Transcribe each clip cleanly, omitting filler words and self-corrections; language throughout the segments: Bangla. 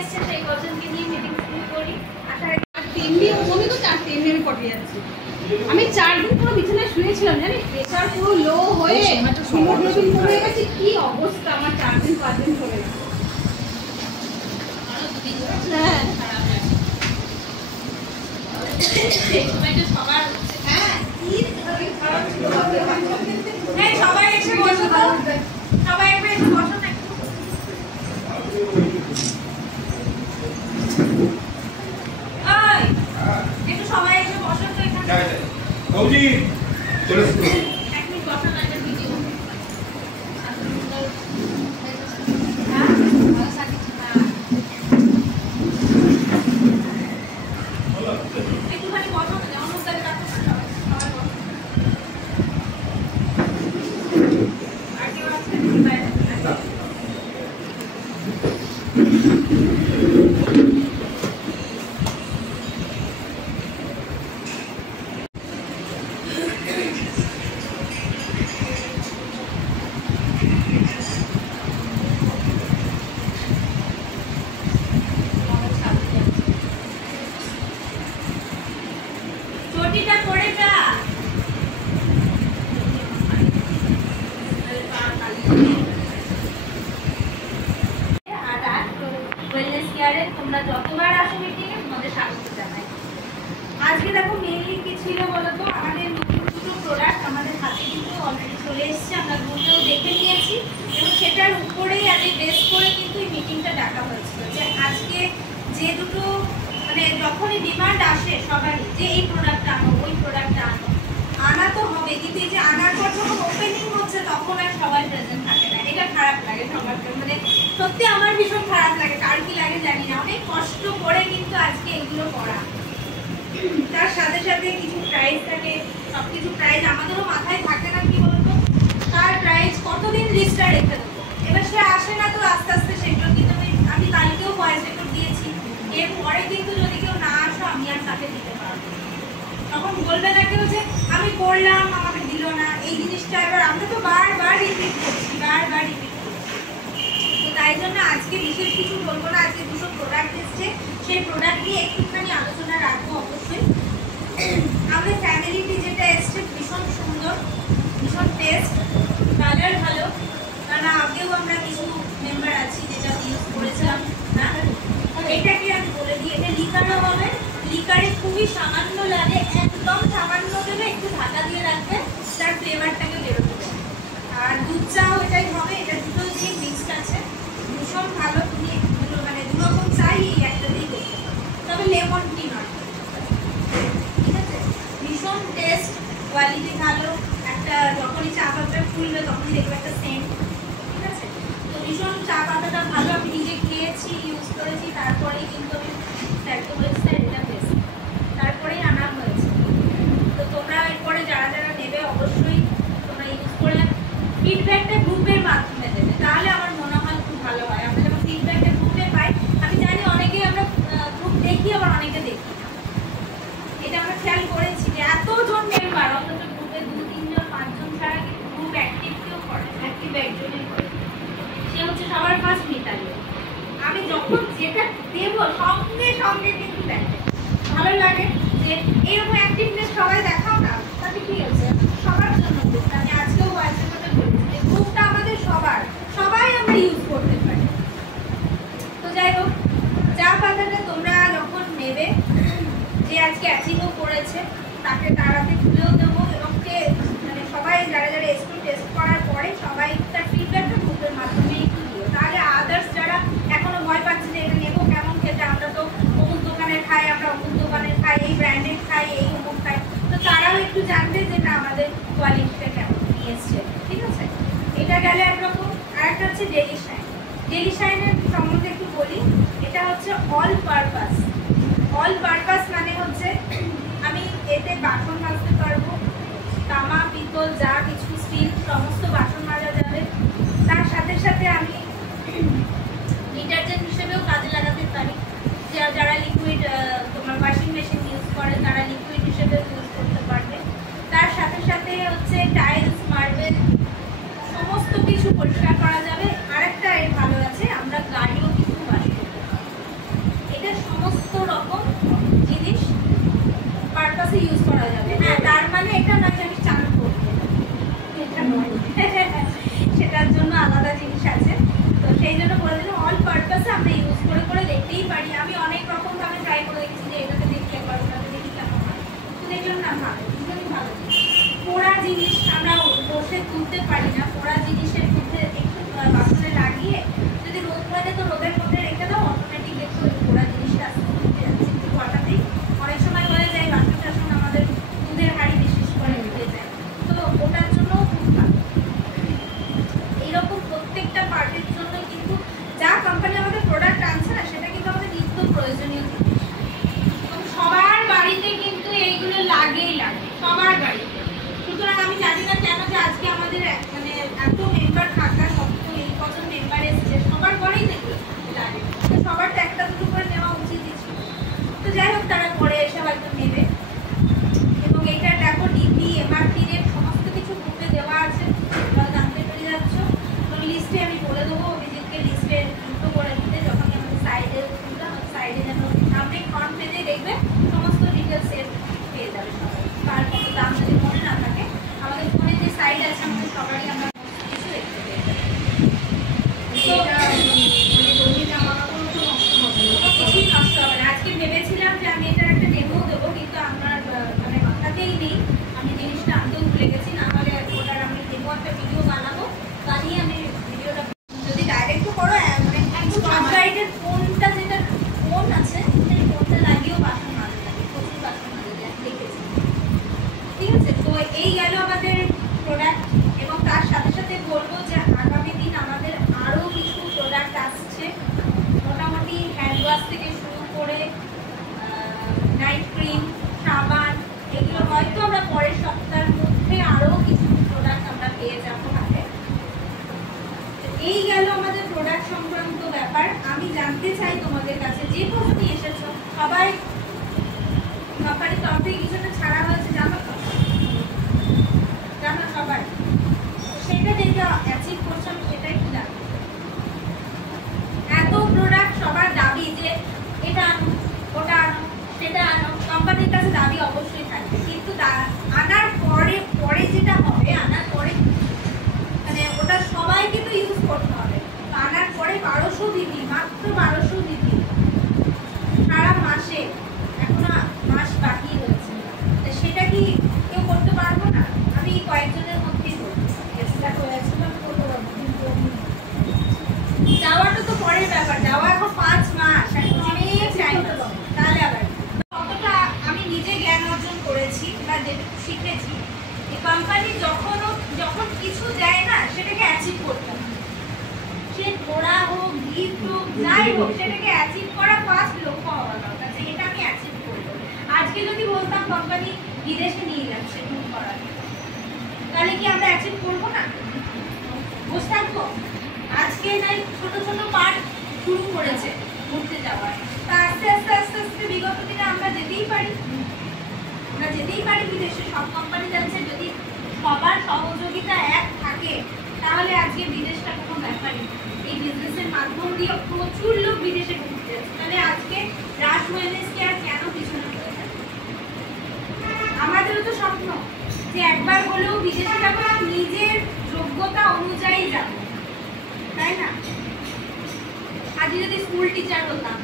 এসছে সেই কজনকে নিয়ে মিটিং শুরু করি। আসার আগে 3 দিন আমি তো 4 দিন আমি পটে যাচ্ছি। আমি 4 দিন পুরো বিছানায় শুয়েছিলাম জানিস, প্রেসার পুরো লো হয়ে হিমোগ্লোবিন কমে গেছে, কি অবস্থা আমার 4 দিন 5 দিন ধরে। হ্যাঁ সবাই এসে বসো, সবাই একবার এসে বসো না একটু সবাই এসে বসো তো এখানে। বৌদি চলে এসো। এক মিনিট বসো না, একটা ভিডিও। একটুখানি বসো না, অনুদান রাখো সবাই সবাই বসো। আর কেউ আছে বাইরে? চটিটা পরে যা। তোমরা যতবার আসো মিটিংয়ে তোমাদের স্বাগত জানাই। আজকে দেখো মেইনলি কি ছিল বলতো, আমাদের নতুন দুটো প্রোডাক্ট আমাদের হাতে কিন্তু অলরেডি চলে এসেছে, আমরা গ্রুপেও দেখে নিয়েছি এবং সেটার উপরেই আজকে বেস করে কিন্তু এই মিটিংটা ডাকা হয়েছিল যে আজকে যে দুটো মানে যখনই ডিমান্ড আসে সবারই যে এই প্রোডাক্টটা আনো ওই প্রোডাক্টটা আনো, আনা তো হবে, কিন্তু এই যে আনার পর যখন ওপেনিং হচ্ছে তখন আর সবাই প্রেজেন্ট থাকে না, এটা খারাপ লাগে সবার। মানে সত্যি আমার ভীষণ খারাপ লাগে, কার কি লাগে জানি না, অনেক কষ্ট করে কিন্তু আজকে এগুলো করা। তার সাথে সাথে কিছু প্রাইস থাকে, সব কিছু প্রাইস আমাদেরও মাথায় থাকে না, কি বলতো তার প্রাইস কতদিন লিস্টটা রেখে দেবো, এবার সে আসে না তো আস্তে আস্তে সেগুলো কিন্তু আমি কালকেও ভয়েস রেকর্ড দিয়েছি, এরপরে কিন্তু যদি কেউ না আসো আমি আর তাকে দিতে পারবো, তখন বলবে না কেউ যে আমি করলাম আমাকে দিল না, এই জিনিসটা এবার আমরা তো বারবার রিপিট করছি, বারবার রিপিট করছি। তো তাই জন্য আজকে বিশেষ কিছু বলবো না, আজকে দুটো প্রোডাক্ট এসছে, সেই প্রোডাক্ট নিয়ে একটুখানি আলোচনা রাখবো অবশ্যই। আমাদের ফ্যামিলিটি যেটা এসছে ভীষণ সুন্দর, ভীষণ টেস্ট, কালার ভালো, কারণ আগেও আমরা কিছু মেম্বার আছি যেটা ইউজ করেছিলাম না। এটা কি আমি বলে দিই, এটা লিকারও হবে, লিকারে খুবই সামান্য লাগে, একদম সামান্য দেবে, একটু ঢাকা দিয়ে রাখবে, তার ফ্লেভারটাকে বেরোতে দেবে। আর দুধ চাও এটাই হবে, এটা দুটো দিয়ে মিক্সড আছে, ভীষণ ভালো। তুমি মানে দুরকম চাই এই একটা দিয়ে করতে পারো, তবে লেমন টি নয়, ঠিক আছে? ভীষণ টেস্ট, কোয়ালিটি ভালো, একটা যখনই চা পাতা খুলবে তখনই দেখবে একটা সেন্ট, ঠিক আছে? তো ভীষণ চা পাতাটা ভালো, আমি নিজে খেয়েছি, ইউজ করেছি, তারপরেই কিন্তু আমি স্যারকে বলেছি স্যার এটা বেস্ট, তারপরেই আনা হয়েছে। তো তোমরা এরপরে যারা যারা নেবে অবশ্যই তোমরা ইউজ করলে ফিডব্যাকটা গ্রুপের মাধ্যমে দেবে, তাহলে আমার মনে হয় খুব ভালো হয়। আমরা যখন ফিডব্যাকটা গ্রুপে পাই, আমি জানি অনেকেই আমরা গ্রুপ দেখি আবার অনেকে দেখি না, এটা আমরা খেয়াল করেছি যে এতজন মেম্বার অন্তত গ্রুপে 2-3 জন 5 জন ছাড়া কিন্তু গ্রুপ অ্যাক্টিভ কেউ করে, অ্যাক্টিভ একজনই করে, সে হচ্ছে সবার ফার্স্ট মিতালি। আমি যখন যেটা দেবো সঙ্গে সঙ্গে কিন্তু দেখে ভালো লাগে যে এইরকম অ্যাক্টিভনেস সবাই দেখাও না, তাতে কি হচ্ছে সবার জন্য গ্রুপটা। আমি আজকেও ভয়েসের কথা বলছি যে গ্রুপটা আমাদের সবার, সবাই আমরা ইউজ করতে পারি। তো যাই হোক, চা পাতাটা তোমরা যখন নেবে, যে আজকে অ্যাচিভও করেছে তাকে তাড়াতে খুলেও দেবো, এবং মানে সবাই যারা যারা একটু টেস্ট করার পরে সবাই তার ফিডব্যাকটা গ্রুপের মাধ্যমে একটু দিও, তাহলে আদার্স যারা এখনো ভয় পাচ্ছে যে এটা নেবো কেমন খেতে, আমরা তো অমুক দোকানে খাই, আমরা অমুক দোকানে খাই, এই ব্র্যান্ডেড খাই, এই অমুক খাই, তো তারাও একটু জানবে যে না আমাদের কোয়ালিটিটা কেমন নিয়ে এসছে, ঠিক আছে? এটা গেলে একরকম। আর একটা হচ্ছে ডেলি শাইন। ডেলি শাইনের সম্বন্ধে একটু বলি, এটা হচ্ছে অল পারপাস। অল পারপাস মানে হচ্ছে আমি এতে বাসন মাজতে পারবো, তামা পিতল যা কিছু স্টিল সমস্ত বাসন মাজা যাবে, তার সাথে সাথে আমি ডিটারজেন্ট হিসেবেও কাজে লাগাতে পারি, যারা লিকুইড তোমার ওয়াশিং মেশিন ইউজ করে তারা লিকুইড হিসেবে ইউজ করতে পারবে। তার সাথে সাথে হচ্ছে টাইলস, মার্বেল সমস্ত কিছু পরিষ্কার করা যাবে। আরেকটা এর ভালো আছে, আমরা গাড়িও কিন্তু ওয়াশ করতে পারবো, পারপাসে ইউজ করা যাবে। হ্যাঁ, তার মানে এটা নয় যে আমি চান করবো, এটা নয় সেটার জন্য আলাদা জিনিস আছে। তো সেই জন্য বলে দিলাম অল পারপাসে আমরা ইউজ করে করে দেখতেই পারি। আমি অনেক রকম ভাবে ট্রাই করে দেখেছি যে এটাতে দেখি একবার, ওটাতে দেখি কেমন হয়, তো দেখলাম না ভালো, দুটোই ভালো। পোড়া জিনিস আমরা বসে তুলতে পারি না, পোড়া জিনিসের মধ্যে একটু বাসনে লাগিয়ে যদি রোদ পড়ে তো রোদের মধ্যে রেখে দাও, অটোমেটিক দেখো ওই পোড়া জিনিসটা আস্তে আস্তে যাচ্ছে। কিন্তু হঠাৎই অনেক সময় হয়ে যায় বাসন টাসন আমাদের দুধের হাঁড়ি বিশেষ করে উঠে যায়, তো ওটার জন্য খুব ভালো। এইরকম প্রত্যেকটা পার্টির জন্য কিন্তু যা কোম্পানি আমাদের প্রোডাক্ট আনছে না, সেটা কিন্তু আমাদের নিত্য প্রয়োজনীয় জিনিস। সবার বাড়িতে কিন্তু এইগুলো লাগেই লাগে, সবার বাড়িতে। সুতরাং আমি জানি না কেন যে আজকে আমাদের মানে এত মেম্বার থাকা সত্ত্বেও এই কজন মেম্বার এসেছে, সবার ঘরেই দেখবে লাগে, তো সবার তো একটা দুটো করে নেওয়া উচিতই ছিল। তো যাই হোক, তারা পরে এসে হয়তো নেবে। এবং এটা দেখো ডিপি এমআরপি রেট সমস্ত কিছু বুকে দেওয়া আছে, তোমরা জানতে পেরে যাচ্ছ। তো লিস্টে আমি বলে দেবো অভিজিৎকে লিস্টে যুক্ত করে দিতে, যখন আমাদের সাইডে সাইডে যেন সামনে ফ্রন্ট পেজে দেখবে সমস্ত ডিটেলস পেয়ে যাবে সবাই। কার কত দাম যদি মনে না থাকে, আমাদের ফোনে যে সাইড আছে আমাদের সবারই আমরা কিছু দেখতে পেয়ে যাবো। কিছুই নষ্ট হবে না। আজকে ভেবেছিলাম যে আমি এটার একটা ডেমো দেবো, কিন্তু আমার মানে মাথাতেই নেই, আমি জিনিসটা আনতেও ভুলে গেছি। না হলে ওটার আমি ডেমো একটা ভিডিও বানাবো, বানিয়ে আমি ভিডিওটা যদি ডাইরেক্টও করো মানে একদম সাইডের ফোনটা, যেটা ফোন আছে সেই ফোনটা লাগিয়েও বাসন মাজা লাগে, প্রচুর বাসন মাজা যায় দেখেছি। ঠিক আছে, তো এই গেল আমাদের প্রোডাক্ট। এবং তার সাথে সাথে বলবো যে আগামী দিন আমাদের আরও কিছু প্রোডাক্ট আসছে। মোটামুটি হ্যান্ড ওয়াশ থেকে শুরু করে নাইট ক্রিম, সাবান, এগুলো হয়তো আমরা পরের সপ্তাহের মধ্যে আরও কিছু প্রোডাক্ট আমরা পেয়ে যাবো হাতে। এই গেল আমাদের প্রোডাক্ট সংক্রান্ত ব্যাপার। আমি জানতে চাই তোমাদের কাছে, যে কখনই এসেছো সবাই কোম্পানির তরফ থেকে কিছু একটা ছাড়া হয়েছে, জানো তো? জানো সবাই? সেটা যেটা অ্যাচিভ করছো আমি সেটাই কি জানি। এত প্রোডাক্ট সবার দাবি যে এটা আনো, ওটা আনো, সেটা আনো, কোম্পানির কাছে দাবি অবশ্যই থাকবে। কিন্তু আনার পরে পরে যেটা হবে, আনার পরে মানে ওটা সবাইকে তো ইউজ করতে হবে। আনার পরে 1200 দিবি, মাত্র 1200 দিবি সারা মাসে, এখনো মাস বাকি রয়েছে। তো সেটা কি কেউ করতে পারবো না? আমি কয়েকজনের মধ্যেই বলবো এক্সপার্ট হয়েছিল, আমি করতে পারবো। কিন্তু যাওয়াটা তো পরের ব্যাপার, যাওয়া এখন 5 মাস, এখন অনেক টাইম আছে। তাহলে আবার কতটা আমি নিজে জ্ঞান অর্জন করেছি বা যেটুকু শিখেছি, এই কোম্পানি যখন কিছু দেয় না সেটাকে অ্যাচিভ করতে হবে। সে ঘোড়া হোক, গিফট হোক, যাই হোক, সেটাকে অ্যাচিভ করা ফার্স্ট লক্ষ্য হওয়া দরকার যে এটা আমি অ্যাচিভ করবো। আজকে যদি বলতাম কোম্পানি বিদেশে নিয়ে যাচ্ছে মুভ করার, তাহলে কি আমরা অ্যাচিভ করবো না? বসে থাকবো? আজকে নাই ছোট ছোট পার্ট শুরু করেছে ঘুরতে যাওয়ার, তা আস্তে আস্তে আস্তে আস্তে বিগত দিনে আমরা যেতেই পারি, আমরা যেতেই পারি বিদেশে। সব কোম্পানি যাচ্ছে, যদি সবার সহযোগিতা এক থাকে তাহলে আজকে বিদেশটা কোনো ব্যাপারই। এই বিজনেসের মাধ্যম দিয়ে প্রচুর লোক বিদেশে ঘুরতে যাচ্ছে, তাহলে আজকে রাশ ওয়েলনেসকে আর কেন পিছনে পড়ে যাবে? আমাদেরও তো স্বপ্ন যে একবার হলেও বিদেশে যাবো, নিজের যোগ্যতা অনুযায়ী যাবো, তাই না? আজ যদি স্কুল টিচার হতাম,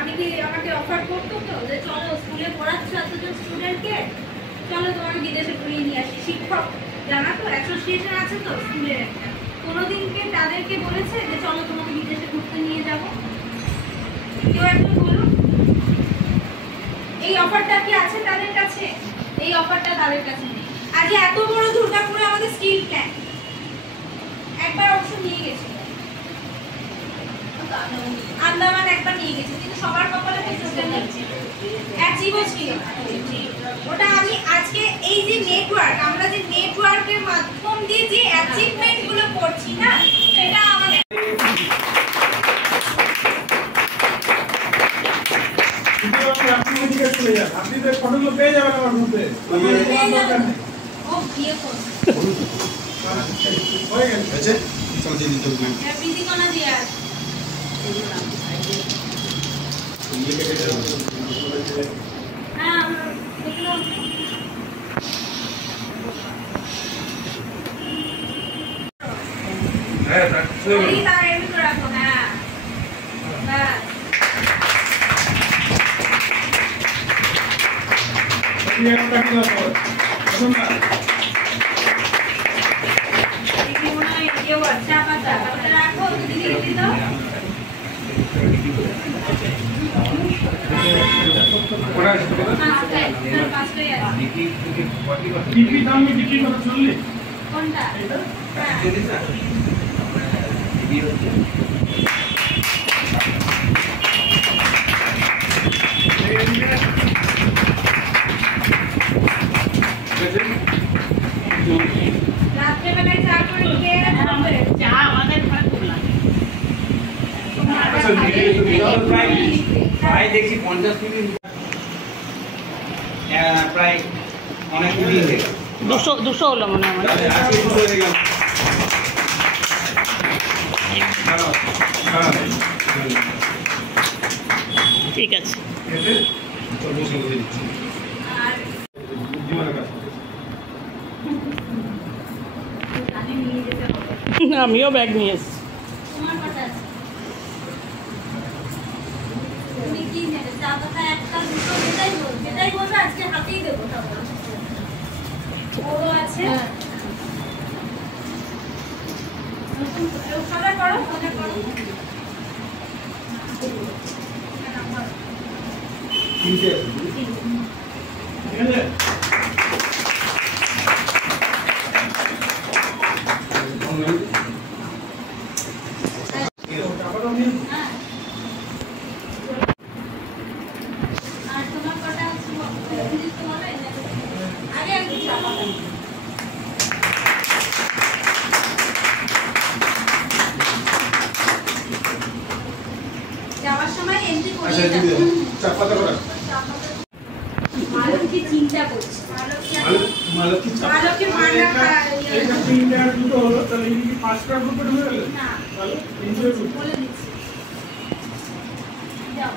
আমি কি আমাকে অফার করতো তো যে চলো স্কুলে পড়াচ্ছ এতজন স্টুডেন্টকে, চলো তোমাকে বিদেশে ঘুরিয়ে নিয়ে আসি। শিক্ষক জানা তো অ্যাসোসিয়েশন আছে তো স্কুলের একটা, কোনোদিনকে তাদেরকে বলেছে যে চলো তোমাকে বিদেশে ঘুরতে নিয়ে যাবো? কেউ একজন বলুন। এই অফারটা কি আছে তাদের কাছে? এই অফারটা তাদের কাছে নেই। আজ এত বড় দুর্গাপুরে আমাদের স্টিল প্ল্যান্ট একবার অবশ্য নিয়ে গেছিল, আন্দামান একবার নিয়ে গেছে, কিন্তু সবার কপালে অ্যাচিভও ছিল। ওটা আমি আজকে এই যে নেটওয়ার্ক, আমরা যে নেটওয়ার্কের মাধ্যম দিয়ে যে অ্যাচিভমেন্ট গুলো করছি না, সেটা আমাদের আপনি তো ফটোগুলো পেয়ে যাবেন আমার গ্রুপে। ও বিয়ে করবে হয়ে গেছে। চল দিদি তো প্রীতি কোনা দিয়ে আস। হ্যাঁ হ্যাঁ ওই তার এর ভিতরে রাখো। হ্যাঁ ব্যাস। এই একটা কি দাও এখন না দিদি মনে হয় কেউ আচ্ছা পাতা ওটা রাখো দিদি দিদি দাও। কোনা আছে তো পাঁচটাই আছে। টিপি দাম বিক্রি করে চললি কোনটা? হ্যাঁ রাত্রেবেলায় চা করে খেয়ে হবে। চা আমাদের ঘরে খুব লাগে। প্রায় দেখছি 50 মিনিট প্রায় অনেক দিন হয়ে গেল 200 হলো মনে হয় আমার। আজকে শুরু হয়ে গেল ঠিক আছে। আর আমি নিয়ে যেতে হবে। আমিও ব্যাগ নিয়ে এসেছি। তোমার কটা আছে? তুমি কি নেবে? চা পাতা একটা দুটো যেটাই বলবে আজকে হাতেই দেবো তারপর। ওরও আছে। ওখানে করো ওখানে করো। ঠিক আছে হ্যাঁ। আর তোমার কটা আছে? আগে একটু চা পাতা। যাওয়ার সময় এন্ট্রি করে আচ্ছা দিদি চা পাতা করা মালতী চিন্তা করছে। মালতী চা মালতী মান্ডা এইটা 3 টাকা দুটো হলো তাহলে এই কি 5 টাকা দুটো হয়ে গেল না তাহলে 300 বলে দিচ্ছি। যাও।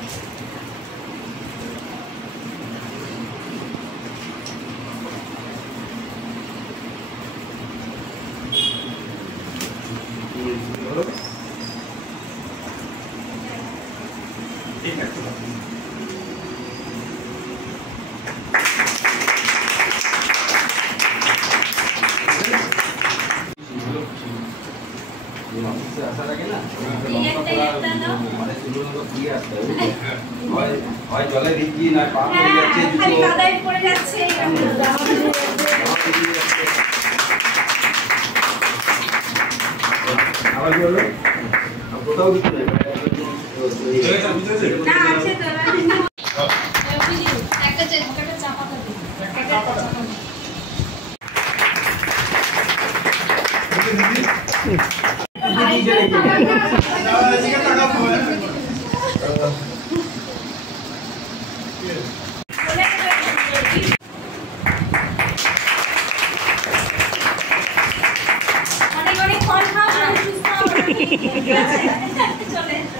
ঠিক আছে আসার আগে না এই একটা দাও। হয় জলে ভিজি না পা পড়ে হ্যাঁ যাচ্ছে খালি জুতো কাদায় পড়ে যাচ্ছে। আবার কি হলো কোথাও কিছু নেই না আছে তো একটা চা পাতা দিই। একটা চা পাতা এদিকে টাকা পাওয়া অনেক অনেক ফল খাও সুস্থ হও। চলে এসো।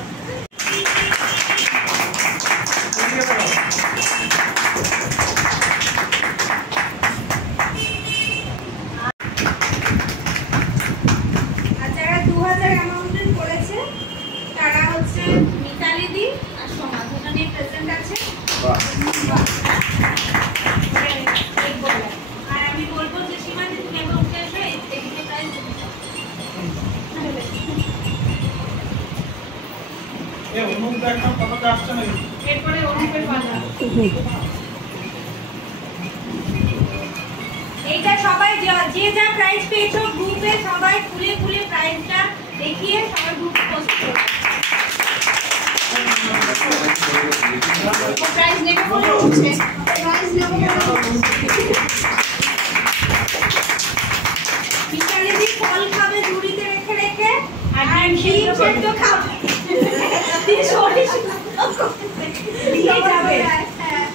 আচ্ছা এরা 2000 অ্যামাউন্টের করেছে। তারা হচ্ছে মিতালি দি আর সোমা দুজনেই প্রেজেন্ট আছে। আর আমি বলবো যে সীমাদি তুমি একবার উঠে এসো এদিকে প্রাইস এ অনুপ একটা কথা আসছে না এরপরে অনুপের পালা। এইটা সবাই যে যা প্রাইজ পেয়েছো গ্রুপে সবাই খুলে খুলে প্রাইজটা দেখিয়ে সবাই গ্রুপে পোস্ট করো। প্রাইজ নেবে বলে উঠছে। প্রাইজ নেবে বলে বিকালে দি ফল খাবে ঝুড়িতে রেখে রেখে আর ডিম সেদ্ধ খাবে। দিয়ে শরীর দিয়ে যাবে। হ্যাঁ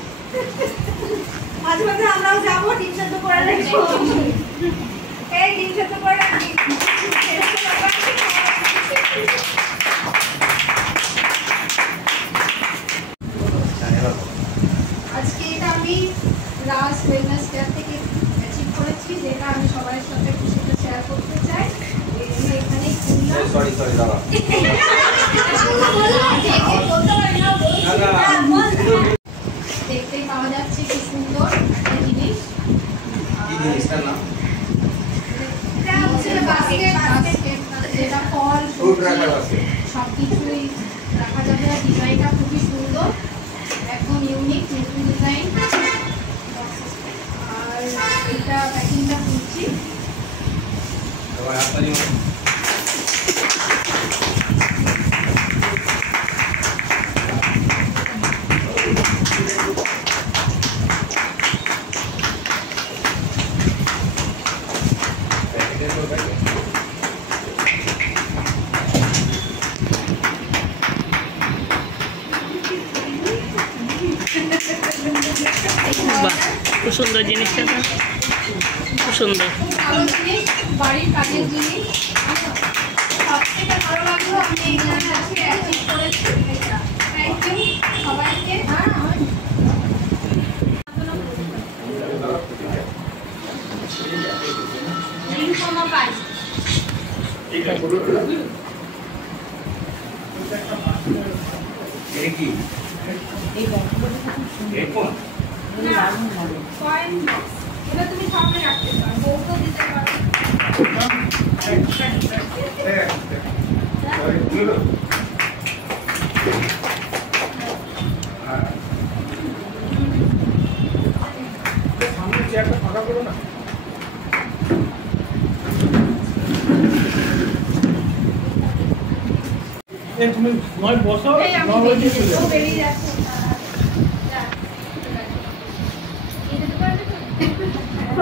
মাঝে মাঝে আমরাও যাবো ডিম সেদ্ধ করে রেখে। এই ডিম সেদ্ধ করে রাখি। আজকে এটা আমি সরি দাঁড়া দেখতেই পাওয়া যাচ্ছে কি সুন্দর একটা জিনিস। কি জিনিসটার নাম? এটা হচ্ছে বাস্কেট, যেটা ফল ফ্রুট রাখার আছে। সবকিছুই রাখা যাবে। ডিজাইনটা খুবই সুন্দর, একদম ইউনিক নতুন ডিজাইন। আর এটা প্যাকিংটা করছি। সবাই হাততালি মারো। বাহ, খুব সুন্দর জিনিসটা তো, খুব সুন্দর। খুব ভালো জিনিস, বাড়ির কাজের জিনিস। সবথেকে ভালো লাগলো আমি এইখানে আজকে অ্যাচিভ করেছি। থ্যাংক ইউ সবাইকে। রিংকোমা পাই। এটা কি? হেডফোন? না, কয়েন বক্স। এটা তুমি সামনে রাখতে পারো, বউকেও দিতে পারো। সামনে চেয়ারটা ফাঁকা করো না। তুমি নয় বসো, এই আমি নয় বেরিয়ে চলে যাবো, যাও। বেরিয়ে যাচ্ছি। যা, এই যেতে পারবে তো?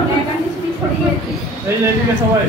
ব্যাগ আনিস, তুই ছড়িয়ে দিস। এই যে এদিকে সবাই